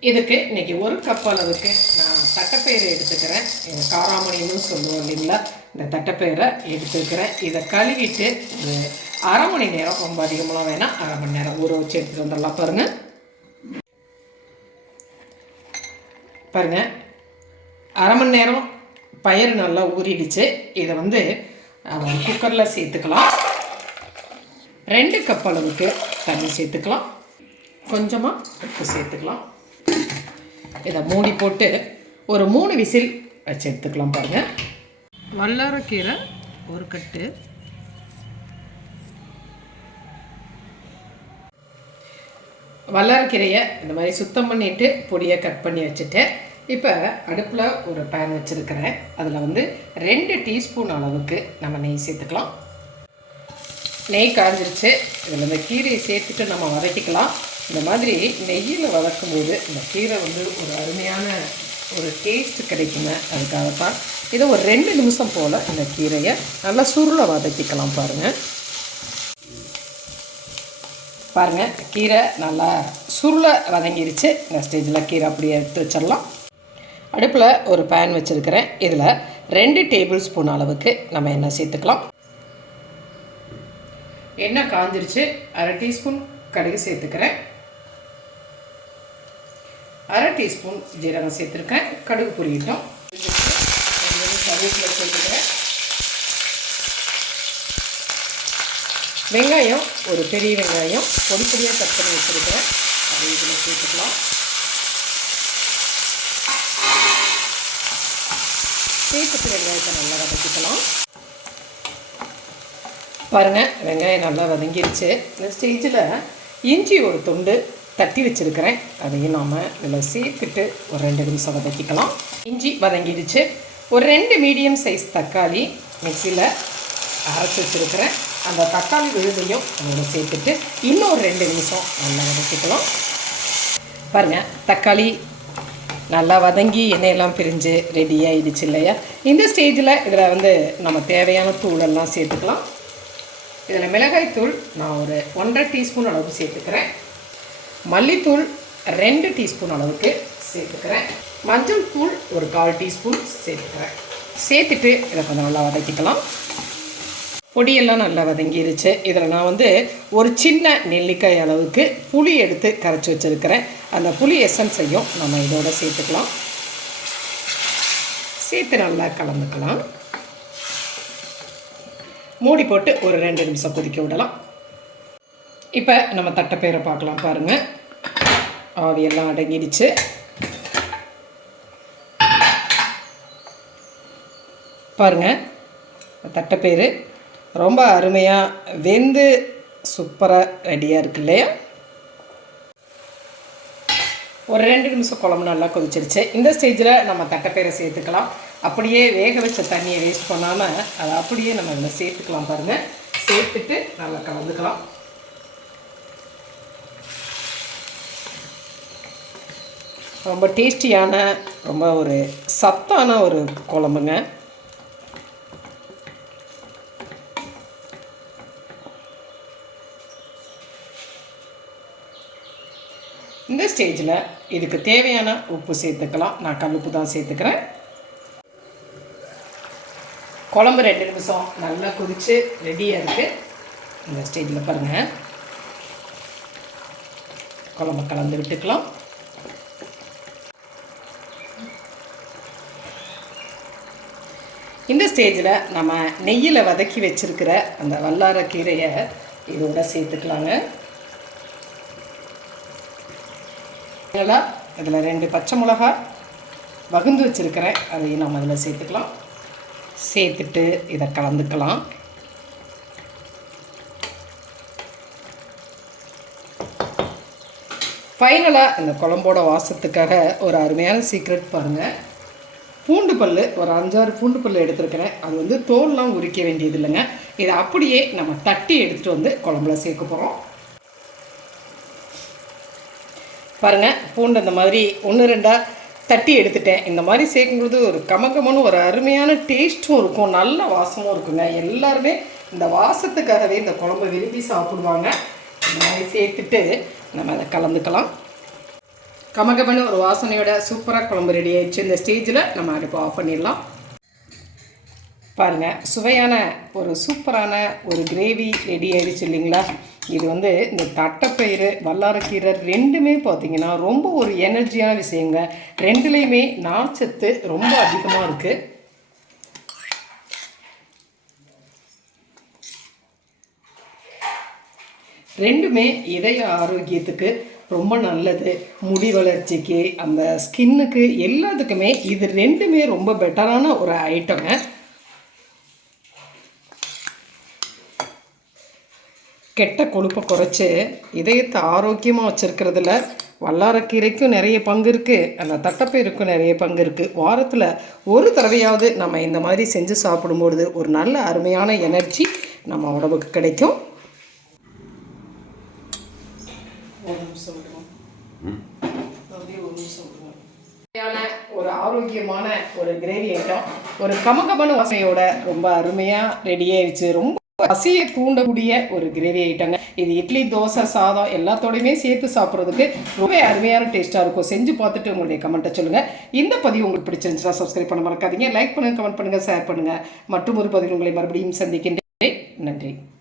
இதுக்கு இன்னைக்கு ஒரு கப் அளவுக்கு நான் தட்டைப்பயிரை எடுத்துக்கிறேன். எங்கள் காராமணின்னு சொல்லுவோம் இல்லைங்களா? இந்த தட்டைப்பயிரை எடுத்துக்கிறேன். இதை கழுவிட்டு ஒரு அரை மணி நேரம் ரொம்ப அதிகமாக வேணால் அரை மணி நேரம் ஊற வச்சு எடுத்துகிட்டு வந்துடலாம். பாருங்கள் பாருங்கள் அரை மணி நேரம் பயிர் நல்லா ஊறிடுச்சு. இதை வந்து குக்கரில் சேர்த்துக்கலாம். ரெண்டு கப் அளவுக்கு தண்ணி சேர்த்துக்கலாம். கொஞ்சமாக உப்பு சேர்த்துக்கலாம். இதை மூடி போட்டு ஒரு மூணு விசில் வச்சு எடுத்துக்கலாம் பாருங்கள் வல்லாரக்கீரை ஒரு கட்டு. வல்லாரக்கீரையை இந்த மாதிரி சுத்தம் பண்ணிவிட்டு பொடியை கட் பண்ணி வச்சுட்டேன் இப்போ அடுப்பில் ஒரு பேன் வச்சுருக்கிறேன். அதில் வந்து ரெண்டு டீஸ்பூன் அளவுக்கு நம்ம நெய் சேர்த்துக்கலாம். நெய் காஞ்சிருச்சு. இதில் இந்த கீரையை சேர்த்துட்டு நம்ம வதக்கிக்கலாம். இந்த மாதிரி நெய்யில் வளர்க்கும்போது இந்த கீரை வந்து ஒரு அருமையான ஒரு டேஸ்ட் கிடைக்குங்க அதுக்காக தான் இதை ஒரு ரெண்டு நிமிஷம் போல் இந்த கீரையை நல்லா சுருளை வதக்கிக்கலாம் பாருங்கள் பாருங்கள் கீரை நல்லா சுருளை வதங்கிருச்சு. இந்த ஸ்டேஜில் கீரை அப்படியே எடுத்து வச்சிடலாம். அடுப்பில் ஒரு பேன் வச்சுருக்கிறேன். இதில் ரெண்டு டேபிள் ஸ்பூன் அளவுக்கு நம்ம எண்ணெய் சேர்த்துக்கலாம். எண்ணெய் காஞ்சிருச்சு. அரை டீஸ்பூன் கடுகு சேர்த்துக்கிறேன். அரை டீஸ்பூன் ஜீரகம் சேர்த்துருக்கேன். கடுகு பொரியட்டும். கருவேப்பிலை சேர்த்துக்கிறேன் வெங்காயம் ஒரு பெரிய வெங்காயம் பொடி பொடியாக கட் பண்ணி வச்சுருக்கிறேன் அதை இதில் சேர்த்துக்கலாம். சேர்த்துட்டு வெங்காயத்தை நல்லா வதக்கிக்கலாம். பாருங்கள் வெங்காயம் நல்லா வதங்கிருச்சு. இந்த ஸ்டேஜில் இஞ்சி ஒரு துண்டு தட்டி வச்சுருக்கிறேன். அதையும் நாம் இதில் சேர்த்துட்டு ஒரு ரெண்டு நிமிஷம் வதக்கிக்கலாம். இஞ்சி வதங்கிடுச்சு. ஒரு ரெண்டு மீடியம் சைஸ் தக்காளி மிக்சியில் அரைச்சி வச்சுருக்கிறேன். அந்த தக்காளி விழுதையும் அதோட சேர்த்துட்டு இன்னொரு ரெண்டு நிமிஷம் நல்லா வதக்கிக்கலாம். பாருங்கள் தக்காளி நல்லா வதங்கி எண்ணெயெல்லாம் பிரிஞ்சு ரெடி ஆகிடுச்சு இல்லையா? இந்த ஸ்டேஜில் இதில் வந்து நம்ம தேவையான தூளெல்லாம் சேர்த்துக்கலாம். இதில் மிளகாய் தூள் நான் ஒரு ஒன்றரை டீஸ்பூன் அளவுக்கு சேர்த்துக்கிறேன். மல்லித்தூள் ரெண்டு டீஸ்பூன் அளவுக்கு சேர்த்துக்கிறேன். மஞ்சள் தூள் ஒரு கால் டீஸ்பூன் சேர்த்துக்கிறேன். சேர்த்துட்டு இதை கொஞ்சம் நல்லா வதக்கிக்கலாம். பொடியெல்லாம் நல்லா வதங்கிருச்சு. இதில் நான் வந்து ஒரு சின்ன நெல்லிக்காய் அளவுக்கு புளி எடுத்து கரைச்சி வச்சுருக்கிறேன். அந்த புளி எசன்ஸையும் நம்ம இதோட சேர்த்துக்கலாம். சேர்த்து நல்லா கலந்துக்கலாம். மூடி போட்டு ஒரு ரெண்டு நிமிஷம் கொதிக்க விடலாம். இப்போ நம்ம தட்டைப்பேரை பார்க்கலாம் பாருங்கள் ஆவியெல்லாம் அடங்கிடுச்சு. பாருங்கள் தட்டைப்பயிறு ரொம்ப அருமையாக வெந்து சூப்பராக ரெடியாக இருக்கு இல்லையா? ஒரு ரெண்டு நிமிஷம் குழம்பு நல்லா கொதிச்சிருச்சு. இந்த ஸ்டேஜில் நம்ம தட்டைப்பயிரை சேர்த்துக்கலாம். அப்படியே வேக வச்ச தண்ணியை வேஸ்ட் பண்ணாமல் அதை அப்படியே நம்ம இதில் சேர்த்துக்கலாம் பாருங்கள் சேர்த்துட்டு நல்லா கலந்துக்கலாம். ரொம்ப டேஸ்டியான ரொம்ப ஒரு சத்தான ஒரு குழம்புங்க. இந்த ஸ்டேஜில் இதுக்கு தேவையான உப்பு சேர்த்துக்கலாம். நான் கல்லுப்பு தான் சேர்த்துக்கிறேன். குழம்பு ரெண்டு நிமிஷம் நல்லா கொதித்து ரெடியாக இருக்குது இந்த ஸ்டேஜில் பாருங்கள் குழம்பு கலந்து விட்டுக்கலாம். இந்த ஸ்டேஜில் நம்ம நெய்யில் வதக்கி வச்சுருக்கிற அந்த வல்லார கீரையை இதோட சேர்த்துக்கலாங்க. இதில் ரெண்டு பச்சை மிளகா வகுந்து வச்சுருக்கிறேன் அதையும் நம்ம அதில் சேர்த்துக்கலாம். சேர்த்துட்டு இதை கலந்துக்கலாம். ஃபைனலாக இந்த குழம்போட வாசத்துக்காக ஒரு அருமையான சீக்ரெட் பாருங்கள் பூண்டு பல் ஒரு அஞ்சாறு பூண்டு பல் எடுத்துருக்கிறேன். அது வந்து தோல்லாம் உரிக்க வேண்டியது இல்லைங்க இதை அப்படியே நம்ம தட்டி எடுத்துகிட்டு வந்து குழம்புல சேர்க்க போகிறோம் பாருங்கள் பூண்டு இந்த மாதிரி ஒன்று ரெண்டாக தட்டி எடுத்துட்டேன். இந்த மாதிரி சேர்க்கும்போது ஒரு கமகமான ஒரு அருமையான டேஸ்ட்டும் இருக்கும். நல்ல வாசமும் இருக்குங்க. எல்லாருமே இந்த வாசத்துக்காகவே இந்த குழம்பு விரும்பி சாப்பிடுவாங்க. இந்த மாதிரி சேர்த்துட்டு நம்ம அதை கலந்துக்கலாம். கமகமன்னு ஒரு வாசனையோட சூப்பராக குழம்பு ரெடி ஆயிடுச்சு. இந்த ஸ்டேஜில் நம்ம அடுப்பு ஆஃப் பண்ணிடலாம். பாருங்கள் சுவையான ஒரு சூப்பரான ஒரு கிரேவி ரெடி ஆயிடுச்சு இல்லைங்களா? இது வந்து இந்த தட்டைப்பயிறு வல்லாரக்கீரை ரெண்டுமே பார்த்தீங்கன்னா ரொம்ப ஒரு எனர்ஜியான விஷயங்க. ரெண்டுலேயுமே நார்ச்சத்து ரொம்ப அதிகமாக இருக்குது ரெண்டுமே இதய ஆரோக்கியத்துக்கு ரொம்ப நல்லது. முடி வளர்ச்சிக்கு அந்த ஸ்கின்னுக்கு எல்லாத்துக்குமே இது ரெண்டுமே ரொம்ப பெட்டரான ஒரு ஐட்டங்க கெட்ட கொழுப்பை குறைச்சி இதயத்தை ஆரோக்கியமாக வச்சுருக்கிறதுல வல்லாரக்கீரைக்கும் நிறைய பங்கு இருக்குது அந்த தட்டப்பயிருக்கும் நிறைய பங்கு இருக்குது வாரத்தில் ஒரு தடவையாவது நம்ம இந்த மாதிரி செஞ்சு சாப்பிடும்பொழுது ஒரு நல்ல அருமையான எனர்ஜி நம்ம உடம்புக்கு கிடைக்கும். ஒரு நிமிஷம் நிமிஷம் ஆரோக்கியமான ஒரு கிரேவி ஐட்டம். ஒரு கமகமன வாசனையோட ரொம்ப அருமையாக ரெடி ஆயிடுச்சு ரொம்ப பசியை தூண்டக்கூடிய ஒரு கிரேவி ஐட்டங்க. இது இட்லி தோசை சாதம் எல்லாத்தோடையுமே சேர்த்து சாப்பிட்றதுக்கு ரொம்ப அருமையான டேஸ்ட்டாக இருக்கும். செஞ்சு பார்த்துட்டு உங்களுடைய கமெண்ட்டை சொல்லுங்கள் இந்த பதிவு உங்களுக்கு பிடிச்சிருந்துச்சுன்னா சப்ஸ்கிரைப் பண்ண மறக்காதீங்க. லைக் பண்ணுங்கள் கமெண்ட் பண்ணுங்கள் ஷேர் பண்ணுங்கள் மற்றும் ஒரு பதிவு உங்களை மறுபடியும் சந்திக்கின்றேன். நன்றி.